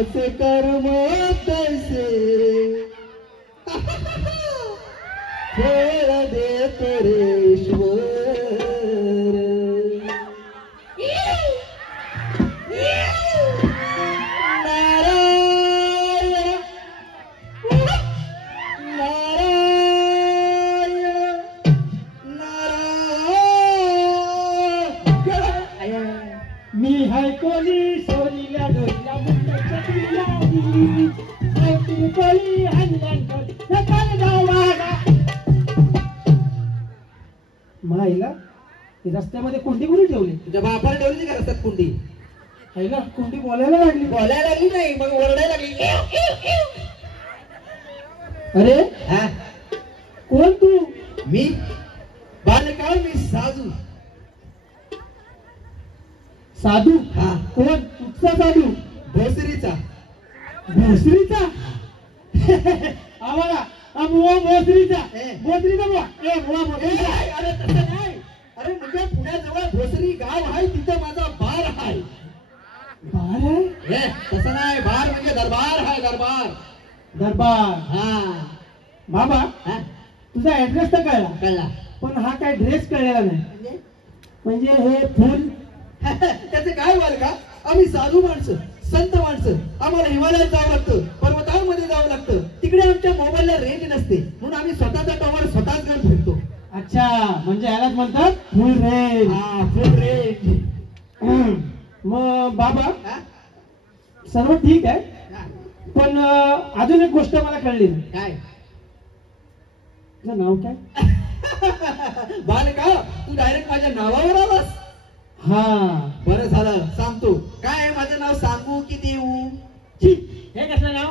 ज्याचे कर्म तैसे खेळ देतो रे ईश्वर. मी हाय कोणी सोनीला डोईला मुंडच्या दिली ऐकून कोणी हल्ल्यान सकाळ जावागा. माईला रस्त्यामध्ये कुंडी कुणी ठेवली? तुझ्या बापाला ठेवली का रस्त्यात कुंडी? आईला कुंडी बोलायला लागली. बोलायला लागली नाही मग ओरडायला लागली. अरे हा कोण तू? मी बालकाळ मी साजू. साधू? हा कोण? कुठचा साधू? भोसरीचा. भोसरीचा? आम्हाला बुवा भोसरीचा. ए. भोसरीचा बुवा. ए बुवा भोसरीचा. अरे तसं नाही. अरे म्हणजे पुण्याजवळ भोसरी गाव आहे तिथं माझा बार आहे. बार आहे? तसं नाही. बार म्हणजे दरबार आहे. दरबार. दरबार. हा बाबा हा तुझा ऍड्रेस तर कळला, कळला. पण हा काय ड्रेस कळलेला नाही. म्हणजे हे फुल त्याचे काय व्हाल का? आम्ही साधू माणसं, संत माणसं. आम्हाला हिमालयात जावं लागतं, पर्वतांमध्ये जावं लागतं. तिकडे आमच्या मोबाईलला रेंज नसते म्हणून आम्ही स्वतःचा टॉवर स्वतःच घेऊन फिरतो. अच्छा, म्हणजे यालाच म्हणतात फुल रेंज. हा फुल रेंज. मग बाबा हा? सर्व ठीक आहे, हा. पण अजून एक गोष्ट मला कळली नाही. काय? तुझं नाव काय? बालका तू डायरेक्ट माझ्या नावावर आलास. हा बरं झालं सांगतो. काय आहे माझं नाव? सांगू की देऊ? हे कसं नाव?